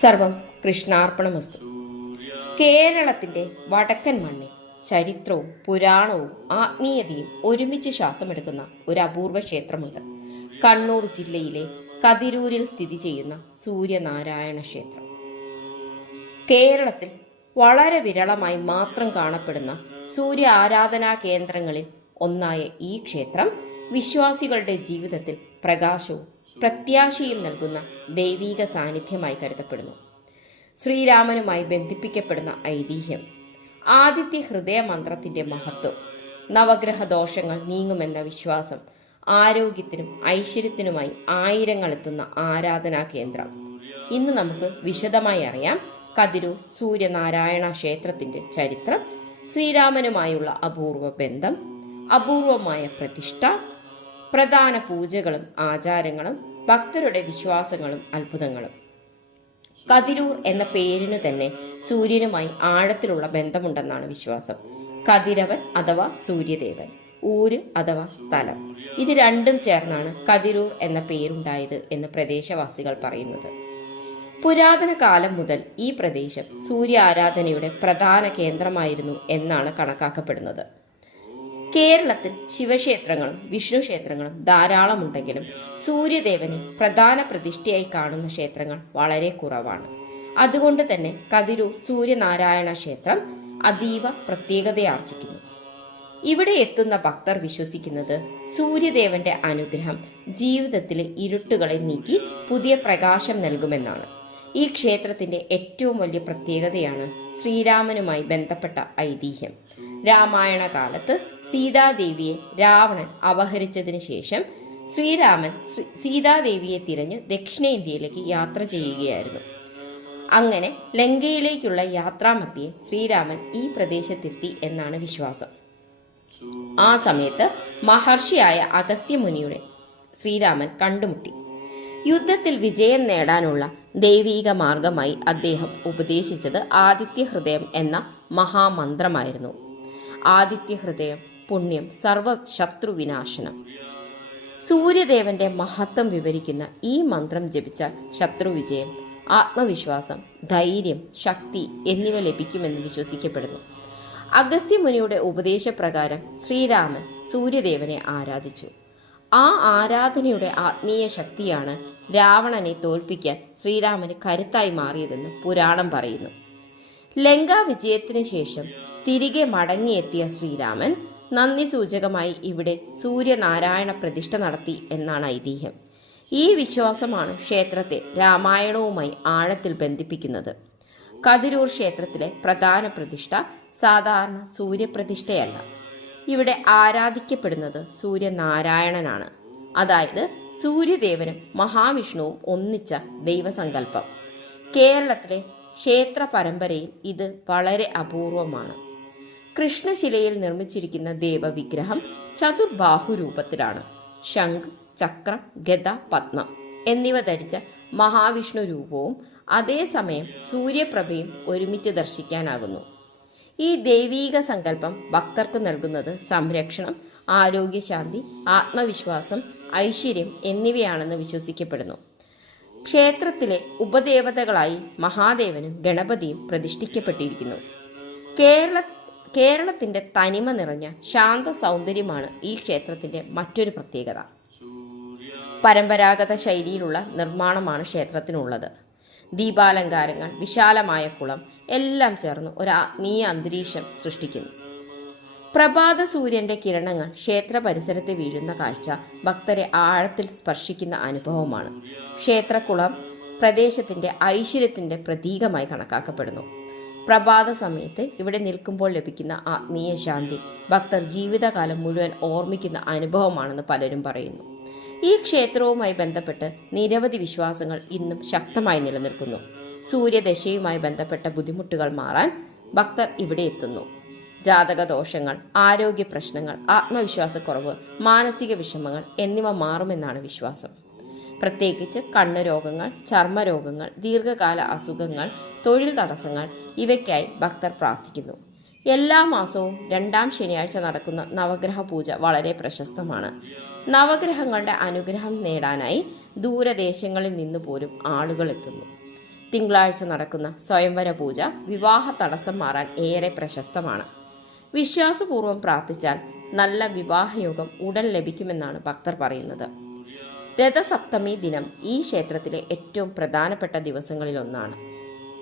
സർവം കൃഷ്ണാർപ്പണമസ്തു. കേരളത്തിന്റെ വടക്കൻ മണ്ണിൽ ചരിത്രവും പുരാണവും ആത്മീയതയും ഒരുമിച്ച് ശ്വാസമെടുക്കുന്ന ഒരു അപൂർവ ക്ഷേത്രമുണ്ട്. കണ്ണൂർ ജില്ലയിലെ കതിരൂരിൽ സ്ഥിതി ചെയ്യുന്ന സൂര്യനാരായണ ക്ഷേത്രം. കേരളത്തിൽ വളരെ വിരളമായി മാത്രം കാണപ്പെടുന്ന സൂര്യ ആരാധനാ കേന്ദ്രങ്ങളിൽ ഒന്നായ ഈ ക്ഷേത്രം വിശ്വാസികളുടെ ജീവിതത്തിൽ പ്രകാശവും പ്രത്യാശയും നൽകുന്ന ദൈവീക സാന്നിധ്യമായി കരുതപ്പെടുന്നു. ശ്രീരാമനുമായി ബന്ധിപ്പിക്കപ്പെടുന്ന ഐതിഹ്യം, ആദിത്യ ഹൃദയ മന്ത്രത്തിന്റെ മഹത്വം, നവഗ്രഹ ദോഷങ്ങൾ നീങ്ങുമെന്ന വിശ്വാസം, ആരോഗ്യത്തിനും ഐശ്വര്യത്തിനുമായി ആയിരങ്ങൾ എത്തുന്ന ആരാധനാ കേന്ദ്രം. ഇന്ന് നമുക്ക് വിശദമായി അറിയാം കതിരൂർ സൂര്യനാരായണ ക്ഷേത്രത്തിന്റെ ചരിത്രം, ശ്രീരാമനുമായുള്ള അപൂർവ ബന്ധം, അപൂർവമായ പ്രതിഷ്ഠ, പ്രധാന പൂജകളും ആചാരങ്ങളും, ഭക്തരുടെ വിശ്വാസങ്ങളും അത്ഭുതങ്ങളും. കതിരൂർ എന്ന പേരിനു തന്നെ സൂര്യനുമായി ആഴത്തിലുള്ള ബന്ധമുണ്ടെന്നാണ് വിശ്വാസം. കതിരവൻ അഥവാ സൂര്യദേവൻ, ഊര് അഥവാ സ്ഥലം, ഇത് രണ്ടും ചേർന്നാണ് കതിരൂർ എന്ന പേരുണ്ടായത് എന്ന് പ്രദേശവാസികൾ പറയുന്നത്. പുരാതന കാലം മുതൽ ഈ പ്രദേശം സൂര്യ ആരാധനയുടെ പ്രധാന കേന്ദ്രമായിരുന്നു എന്നാണ് കണക്കാക്കപ്പെടുന്നത്. കേരളത്തിൽ ശിവക്ഷേത്രങ്ങളും വിഷ്ണു ക്ഷേത്രങ്ങളും ധാരാളമുണ്ടെങ്കിലും സൂര്യദേവനെ പ്രധാന പ്രതിഷ്ഠയായി കാണുന്ന ക്ഷേത്രങ്ങൾ വളരെ കുറവാണ്. അതുകൊണ്ട് തന്നെ കതിരൂർ സൂര്യനാരായണ ക്ഷേത്രം അതീവ പ്രത്യേകതയാർജിക്കുന്നു. ഇവിടെ എത്തുന്ന ഭക്തർ വിശ്വസിക്കുന്നത് സൂര്യദേവന്റെ അനുഗ്രഹം ജീവിതത്തിലെ ഇരുട്ടുകളെ നീക്കി പുതിയ പ്രകാശം നൽകുമെന്നാണ്. ഈ ക്ഷേത്രത്തിന്റെ ഏറ്റവും വലിയ പ്രത്യേകതയാണ് ശ്രീരാമനുമായി ബന്ധപ്പെട്ട ഐതിഹ്യം. രാമായണ കാലത്ത് സീതാദേവിയെ രാവണൻ അപഹരിച്ചതിന് ശേഷം ശ്രീരാമൻ സീതാദേവിയെ തിരഞ്ഞ് ദക്ഷിണേന്ത്യയിലേക്ക് യാത്ര ചെയ്യുകയായിരുന്നു. അങ്ങനെ ലങ്കയിലേക്കുള്ള യാത്രാമധ്യേ ശ്രീരാമൻ ഈ പ്രദേശത്തെത്തി എന്നാണ് വിശ്വാസം. ആ സമയത്ത് മഹർഷിയായ അഗസ്ത്യമുനിയുടെ ശ്രീരാമൻ കണ്ടുമുട്ടി. യുദ്ധത്തിൽ വിജയം നേടാനുള്ള ദൈവീക മാർഗമായി അദ്ദേഹം ഉപദേശിച്ചത് ആദിത്യ ഹൃദയം എന്ന മഹാമന്ത്രമായിരുന്നു. ആദിത്യ ഹൃദയം, പുണ്യം, സർവ ശത്രുവിനാശനം. സൂര്യദേവന്റെ മഹത്വം വിവരിക്കുന്ന ഈ മന്ത്രം ജപിച്ചാൽ ശത്രുവിജയം, ആത്മവിശ്വാസം, ധൈര്യം, ശക്തി എന്നിവ ലഭിക്കുമെന്ന് വിശ്വസിക്കപ്പെടുന്നു. അഗസ്ത്യമുനിയുടെ ഉപദേശപ്രകാരം ശ്രീരാമൻ സൂര്യദേവനെ ആരാധിച്ചു. ആ ആരാധനയുടെ ആത്മീയ ശക്തിയാണ് രാവണനെ തോൽപ്പിക്കാൻ ശ്രീരാമന് കരുത്തായി മാറിയതെന്ന് പുരാണം പറയുന്നു. ലങ്കാ വിജയത്തിനു ശേഷം തിരികെ മടങ്ങിയെത്തിയ ശ്രീരാമൻ നന്ദി സൂചകമായി ഇവിടെ സൂര്യനാരായണ പ്രതിഷ്ഠ നടത്തി എന്നാണ് ഐതിഹ്യം. ഈ വിശ്വാസമാണ് ക്ഷേത്രത്തെ രാമായണവുമായി ആഴത്തിൽ ബന്ധിപ്പിക്കുന്നത്. കതിരൂർ ക്ഷേത്രത്തിലെ പ്രധാന പ്രതിഷ്ഠ സാധാരണ സൂര്യപ്രതിഷ്ഠയല്ല. ഇവിടെ ആരാധിക്കപ്പെടുന്നത് സൂര്യനാരായണനാണ്, അതായത് സൂര്യദേവനും മഹാവിഷ്ണുവും ഒന്നിച്ച ദൈവസങ്കല്പം. കേരളത്തിലെ ക്ഷേത്ര പരമ്പരയിൽ ഇത് വളരെ അപൂർവമാണ്. കൃഷ്ണശിലയിൽ നിർമ്മിച്ചിരിക്കുന്ന ദേവവിഗ്രഹം ചതുർബാഹു രൂപത്തിലാണ്. ശംഖ്, ചക്രം, ഗദ, പത്മം എന്നിവ ധരിച്ച മഹാവിഷ്ണു രൂപവും അതേസമയം സൂര്യപ്രഭയും ഒരുമിച്ച് ദർശിക്കാനാകുന്നു. ഈ ദൈവീക സങ്കല്പം ഭക്തർക്ക് നൽകുന്നത് സംരക്ഷണം, ആരോഗ്യശാന്തി, ആത്മവിശ്വാസം, ഐശ്വര്യം എന്നിവയാണെന്ന് വിശ്വസിക്കപ്പെടുന്നു. ക്ഷേത്രത്തിലെ ഉപദേവതകളായി മഹാദേവനും ഗണപതിയും പ്രതിഷ്ഠിക്കപ്പെട്ടിരിക്കുന്നു. കേരളത്തിന്റെ തനിമ നിറഞ്ഞ ശാന്ത സൗന്ദര്യമാണ് ഈ ക്ഷേത്രത്തിന്റെ മറ്റൊരു പ്രത്യേകത. പരമ്പരാഗത ശൈലിയിലുള്ള നിർമ്മാണമാണ് ക്ഷേത്രത്തിനുള്ളത്. ദീപാലങ്കാരങ്ങൾ, വിശാലമായ കുളം എല്ലാം ചേർന്ന് ഒരു ആത്മീയ അന്തരീക്ഷം സൃഷ്ടിക്കുന്നു. പ്രഭാത സൂര്യന്റെ കിരണങ്ങൾ ക്ഷേത്ര പരിസരത്ത് വീഴുന്ന കാഴ്ച ഭക്തരെ ആഴത്തിൽ സ്പർശിക്കുന്ന അനുഭവമാണ്. ക്ഷേത്രക്കുളം പ്രദേശത്തിന്റെ ഐശ്വര്യത്തിന്റെ പ്രതീകമായി കണക്കാക്കപ്പെടുന്നു. പ്രഭാത സമയത്ത് ഇവിടെ നിൽക്കുമ്പോൾ ലഭിക്കുന്ന ആത്മീയ ശാന്തി ഭക്തർ ജീവിതകാലം മുഴുവൻ ഓർമ്മിക്കുന്ന അനുഭവമാണെന്ന് പലരും പറയുന്നു. ഈ ക്ഷേത്രവുമായി ബന്ധപ്പെട്ട് നിരവധി വിശ്വാസങ്ങൾ ഇന്നും ശക്തമായി നിലനിൽക്കുന്നു. സൂര്യദശയുമായി ബന്ധപ്പെട്ട ബുദ്ധിമുട്ടുകൾ മാറാൻ ഭക്തർ ഇവിടെ എത്തുന്നു. ജാതകദോഷങ്ങൾ, ആരോഗ്യ പ്രശ്നങ്ങൾ, ആത്മവിശ്വാസക്കുറവ്, മാനസിക വിഷമങ്ങൾ എന്നിവ മാറുമെന്നാണ് വിശ്വാസം. പ്രത്യേകിച്ച് കണ്ണുരോഗങ്ങൾ, ചർമ്മരോഗങ്ങൾ, ദീർഘകാല അസുഖങ്ങൾ, തൊഴിൽ തടസ്സങ്ങൾ ഇവയ്ക്കായി ഭക്തർ പ്രാർത്ഥിക്കുന്നു. എല്ലാ മാസവും 2-ാം ശനിയാഴ്ച നടക്കുന്ന നവഗ്രഹ പൂജ വളരെ പ്രശസ്തമാണ്. നവഗ്രഹങ്ങളുടെ അനുഗ്രഹം നേടാനായി ദൂരദേശങ്ങളിൽ നിന്ന് പോലും ആളുകൾ എത്തുന്നു. തിങ്കളാഴ്ച നടക്കുന്ന സ്വയംവര പൂജ വിവാഹ തടസ്സം മാറാൻ ഏറെ പ്രശസ്തമാണ്. വിശ്വാസപൂർവ്വം പ്രാർത്ഥിച്ചാൽ നല്ല വിവാഹയോഗം ഉടൻ ലഭിക്കുമെന്നാണ് ഭക്തർ പറയുന്നത്. രഥസപ്തമി ദിനം ഈ ക്ഷേത്രത്തിലെ ഏറ്റവും പ്രധാനപ്പെട്ട ദിവസങ്ങളിലൊന്നാണ്.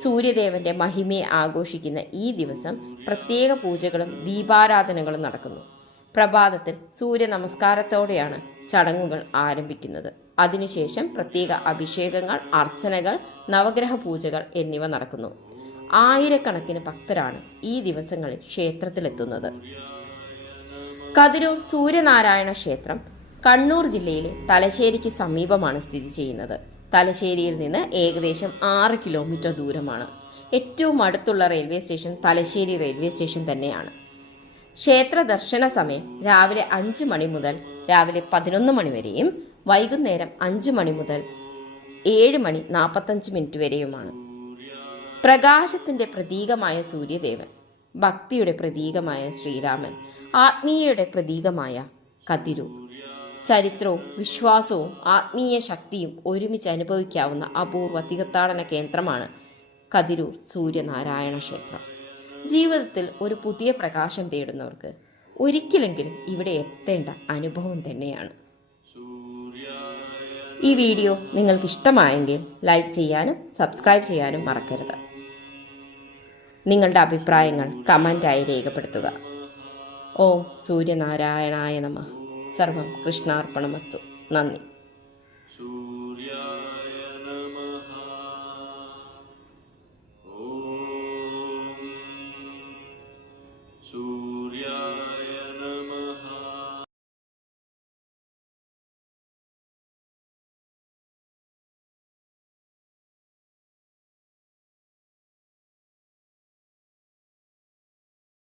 സൂര്യദേവന്റെ മഹിമയെ ആഘോഷിക്കുന്ന ഈ ദിവസം പ്രത്യേക പൂജകളും ദീപാരാധനകളും നടക്കുന്നു. പ്രഭാതത്തിൽ സൂര്യ നമസ്കാരത്തോടെയാണ് ചടങ്ങുകൾ ആരംഭിക്കുന്നത്. അതിനുശേഷം പ്രത്യേക അഭിഷേകങ്ങൾ, അർച്ചനകൾ, നവഗ്രഹ പൂജകൾ എന്നിവ നടക്കുന്നു. ആയിരക്കണക്കിന് ഭക്തരാണ് ഈ ദിവസങ്ങളിൽ ക്ഷേത്രത്തിലെത്തുന്നത്. കതിരൂർ സൂര്യനാരായണ ക്ഷേത്രം കണ്ണൂർ ജില്ലയിലെ തലശ്ശേരിക്ക് സമീപമാണ് സ്ഥിതി ചെയ്യുന്നത്. തലശ്ശേരിയിൽ നിന്ന് ഏകദേശം 6 കിലോമീറ്റർ ദൂരമാണ്. ഏറ്റവും അടുത്തുള്ള railway station Thalassery railway station തന്നെയാണ്. ക്ഷേത്ര ദർശന സമയം രാവിലെ 5 മണി മുതൽ രാവിലെ 11 മണി വരെയും വൈകുന്നേരം 5 മണി മുതൽ 7:45 വരെയുമാണ്. പ്രകാശത്തിന്റെ പ്രതീകമായ സൂര്യദേവൻ, ഭക്തിയുടെ പ്രതീകമായ ശ്രീരാമൻ, ആത്മീയയുടെ പ്രതീകമായ കതിരൂർ, ചരിത്രവും വിശ്വാസവും ആത്മീയ ശക്തിയും ഒരുമിച്ച് അനുഭവിക്കാവുന്ന അപൂർവ തീർത്ഥാടന കേന്ദ്രമാണ് കതിരൂർ സൂര്യനാരായണ ക്ഷേത്രം. ജീവിതത്തിൽ ഒരു പുതിയ പ്രകാശം തേടുന്നവർക്ക് ഒരിക്കലെങ്കിലും ഇവിടെ എത്തേണ്ട അനുഭവം തന്നെയാണ്. ഈ വീഡിയോ നിങ്ങൾക്ക് ഇഷ്ടമായെങ്കിൽ ലൈക്ക് ചെയ്യാനും സബ്സ്ക്രൈബ് ചെയ്യാനും മറക്കരുത്. നിങ്ങളുടെ അഭിപ്രായങ്ങൾ കമൻ്റായി രേഖപ്പെടുത്തുക. ഓം സൂര്യനാരായണായ നമഃ. സർവം കൃഷ്ണാർപ്പണമസ്തു. നന്ദി.